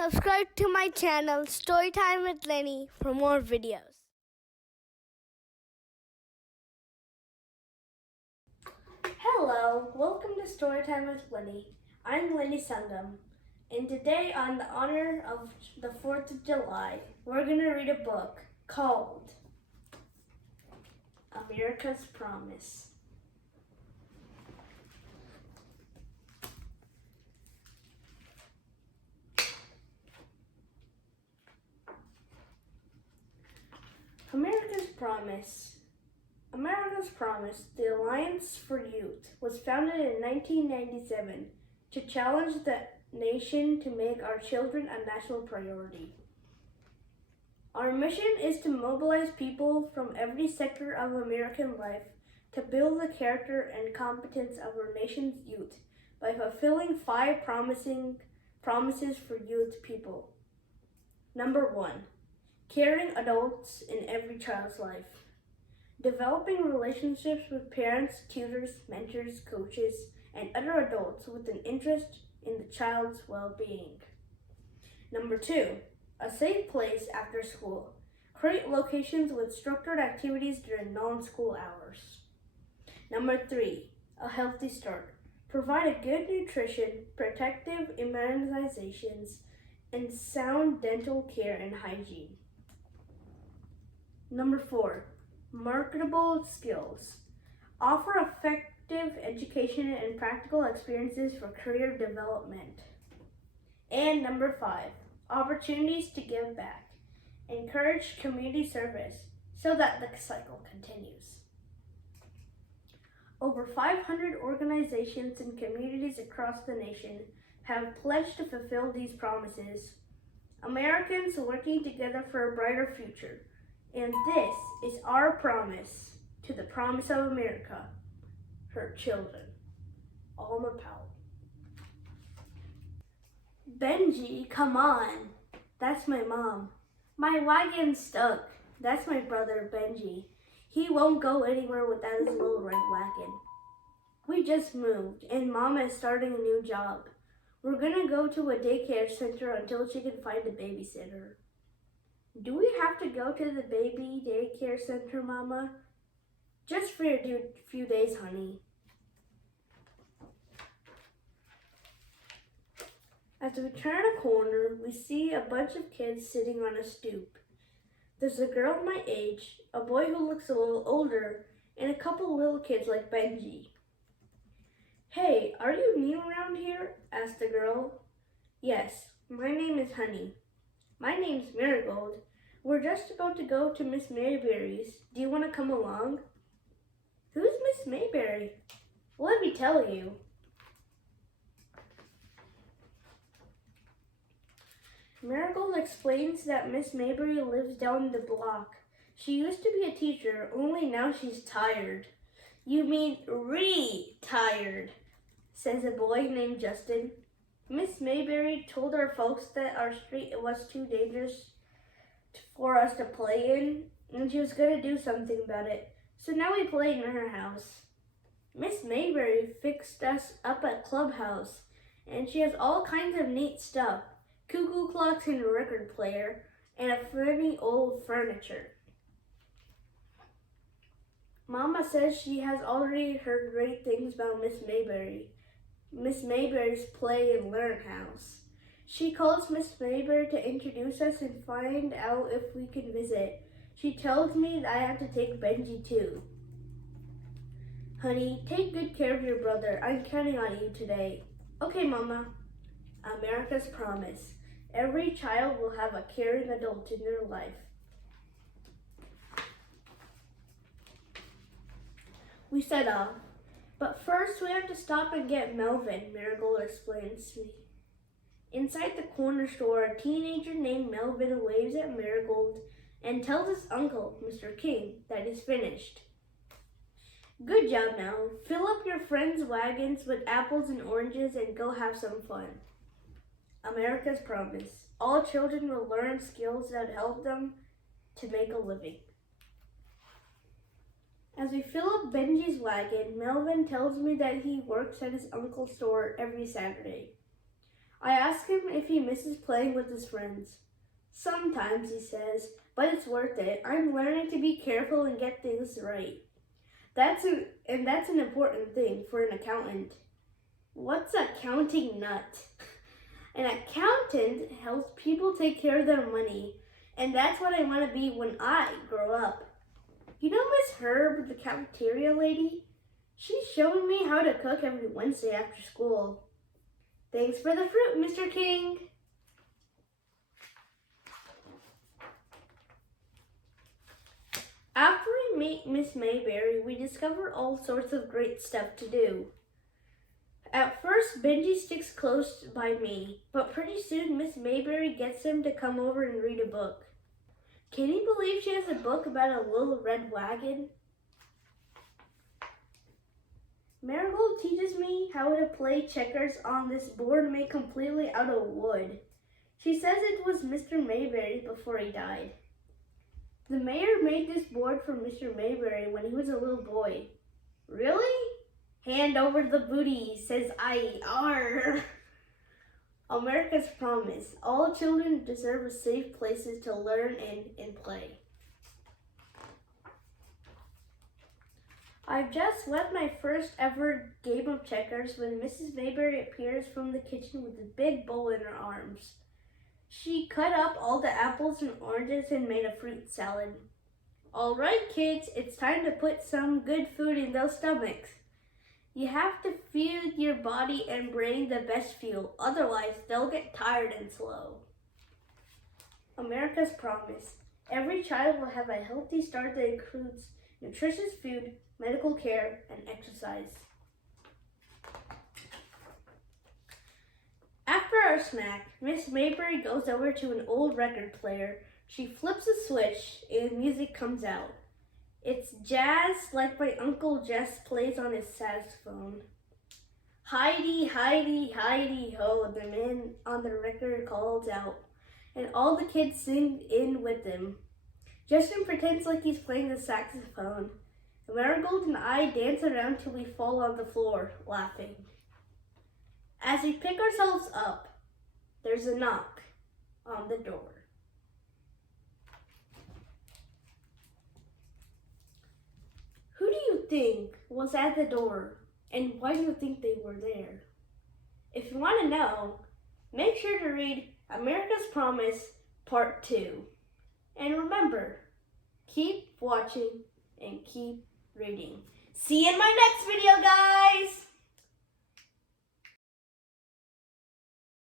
Subscribe to my channel Storytime with Lenny for more videos. Hello, welcome to Storytime with Lenny. I'm Lenny Sangam, and today on the honor of the 4th of July, we're going to read a book called America's Promise. America's Promise, the Alliance for Youth, was founded in 1997 to challenge the nation to make our children a national priority. Our mission is to mobilize people from every sector of American life to build the character and competence of our nation's youth by fulfilling 5 promises for youth people. Number 1. Caring adults in every child's life. Developing relationships with parents, tutors, mentors, coaches, and other adults with an interest in the child's well-being. Number 2. A safe place after school. Create locations with structured activities during non-school hours. Number 3. A healthy start. Provide a good nutrition, protective immunizations, and sound dental care and hygiene. Number 4. Marketable skills. Offer effective education and practical experiences for career development. And number 5. Opportunities to give back. Encourage community service so that the cycle continues. Over 500 organizations and communities across the nation have pledged to fulfill these promises. Americans working together for a brighter future. And this is our promise to the promise of America, her children. Alma Powell. Benji, come on. That's my mom. My wagon's stuck. That's my brother, Benji. He won't go anywhere without his little red wagon. We just moved, and Mama is starting a new job. We're gonna go to a daycare center until she can find a babysitter. Do we have to go to the baby daycare center, Mama? Just for a few days, honey. As we turn a corner, we see a bunch of kids sitting on a stoop. There's a girl my age, a boy who looks a little older, and a couple little kids like Benji. Hey, are you new around here? Asked the girl. Yes, my name is Honey. My name's Marigold. We're just about to go to Miss Mayberry's. Do you want to come along? Who's Miss Mayberry? Let me tell you. Marigold explains that Miss Mayberry lives down the block. She used to be a teacher, only now she's tired. You mean retired, says a boy named Justin. Miss Mayberry told our folks that our street was too dangerous for us to play in, and she was going to do something about it. So now we play in her house. Miss Mayberry fixed us up a clubhouse, and she has all kinds of neat stuff. Cuckoo clocks and a record player, and a funny old furniture. Mama says she has already heard great things about Miss Mayberry. Miss Mayberry's play and learn house. She calls Miss Mayberry to introduce us and find out if we can visit. She tells me that I have to take Benji too. Honey, take good care of your brother. I'm counting on you today. Okay, Mama. America's Promise. Every child will have a caring adult in their life. We set off. But first, we have to stop and get Melvin, Marigold explains to me. Inside the corner store, a teenager named Melvin waves at Marigold and tells his uncle, Mr. King, that he's finished. Good job now. Fill up your friends' wagons with apples and oranges and go have some fun. America's Promise. All children will learn skills that help them to make a living. As we fill up Benji's wagon, Melvin tells me that he works at his uncle's store every Saturday. I ask him if he misses playing with his friends. Sometimes, he says, but it's worth it. I'm learning to be careful and get things right. That's an important thing for an accountant. What's a counting nut? An accountant helps people take care of their money, and that's what I want to be when I grow up. You know Miss Herb, the cafeteria lady? She's showing me how to cook every Wednesday after school. Thanks for the fruit, Mr. King. After we meet Miss Mayberry, we discover all sorts of great stuff to do. At first, Benji sticks close by me, but pretty soon Miss Mayberry gets him to come over and read a book. Can you believe she has a book about a little red wagon? Marigold teaches me how to play checkers on this board made completely out of wood. She says it was Mr. Mayberry before he died. The mayor made this board for Mr. Mayberry when he was a little boy. Really? Hand over the booty, says I. Arr. America's promise. All children deserve a safe places to learn and play. I've just left my first ever game of checkers when Mrs. Mayberry appears from the kitchen with a big bowl in her arms. She cut up all the apples and oranges and made a fruit salad. All right, kids, it's time to put some good food in those stomachs. You have to feed your body and brain the best fuel, otherwise they'll get tired and slow. America's promise. Every child will have a healthy start that includes nutritious food, medical care, and exercise. After our snack, Miss Mayberry goes over to an old record player. She flips a switch and music comes out. It's jazz like my Uncle Jess plays on his saxophone. Heidi, Heidi, Heidi ho, the man on the record calls out, and all the kids sing in with him. Justin pretends like he's playing the saxophone. Marigold and I dance around till we fall on the floor, laughing. As we pick ourselves up, there's a knock on the door. Who do you think was at the door, and why do you think they were there? If you want to know, make sure to read America's Promise Part 2. And remember, keep watching and keep reading. See you in my next video, guys!